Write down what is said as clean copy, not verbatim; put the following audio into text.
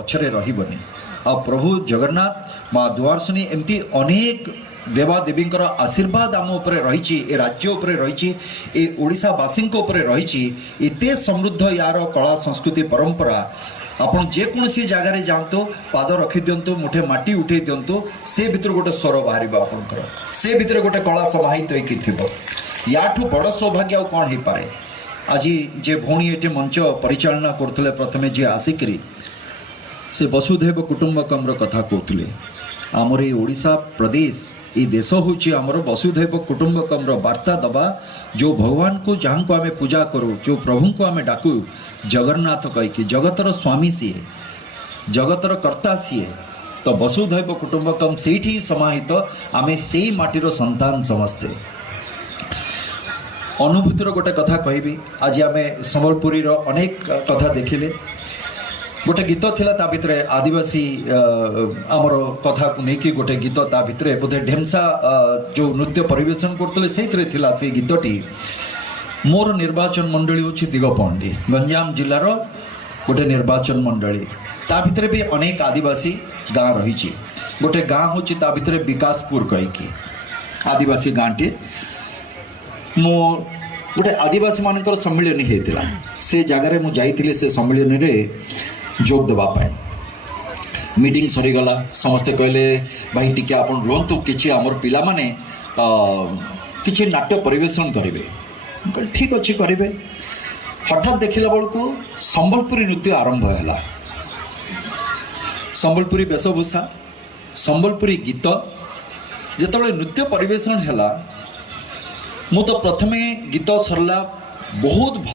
पछरे रहिबनी आ प्रभु जगन्नाथ माँ द्वारसनी एमती अनेक देवादेवींकर आशीर्वाद आम उपरे रही ए राज्य उपरे रही ए ओडिशावासी उपरे रही एते समृद्ध यार कला संस्कृति परंपरा आपण जेकोसी जगार जातु पाद रखी दिंतु मुठे माटी उठे दिंतु से भितर गोटे स्वर बाहर आपंकर से भितर गोटे कला समाहित होती याठू बड़ सौभाग्य आ कौन हो पारे। आज जे भौणी ये मंच परिचालना करते प्रथमे जे आसिकी से वसुधैव कुटुंबकम कथा कहते आमर ये ओडिशा प्रदेश ये देश हूँ आमर वसुधैव कुटुंबकम वार्ता दबा जो भगवान को जहाँ को आम पूजा करूँ जो प्रभु को आम डाकू जगन्नाथ कहीकि जगतर स्वामी सी जगतर कर्ता सी तो वसुधैव कुटुंबकम से समाहित आम से माटीर संतान समस्ते अनुभूतिर गोटे कथा कहबी आज आम संबलपुरी अनेक कथा देखिले गोटे गीत थिला ता भितरे आदिवासी आमर कथा को लेकिन गोटे गीत ता भितरे बोधे ढेमसा जो नृत्य परिवेशन करते से गीतटी मोर निर्वाचन मंडली हूँ दिगपंडी गंजाम जिलार गोटे निर्वाचन मंडली ता भितरे भी अनेक आदिवासी गाँ रही गोटे गाँ हूँ ता भितरे विकासपुर कहीकि आदिवासी गाँटी मो गोटे आदिवासी मानकर सम्मिलन होता से जगार मुझे से सम्मिलन में जोग देवाई मीटिंग सरीगला समस्ते कहले भाई टिके आप रुहतु कि आमर पिला माने किसी नाट्य परिवेशन करेंगे ठीक अच्छे करेंगे हठात देखला बेलू संबलपुरी नृत्य आरंभ है संबलपुरी वेशभूषा संबलपुरी गीत जिते नृत्य परिवेशन है मु तो प्रथमे गीत सरला बहुत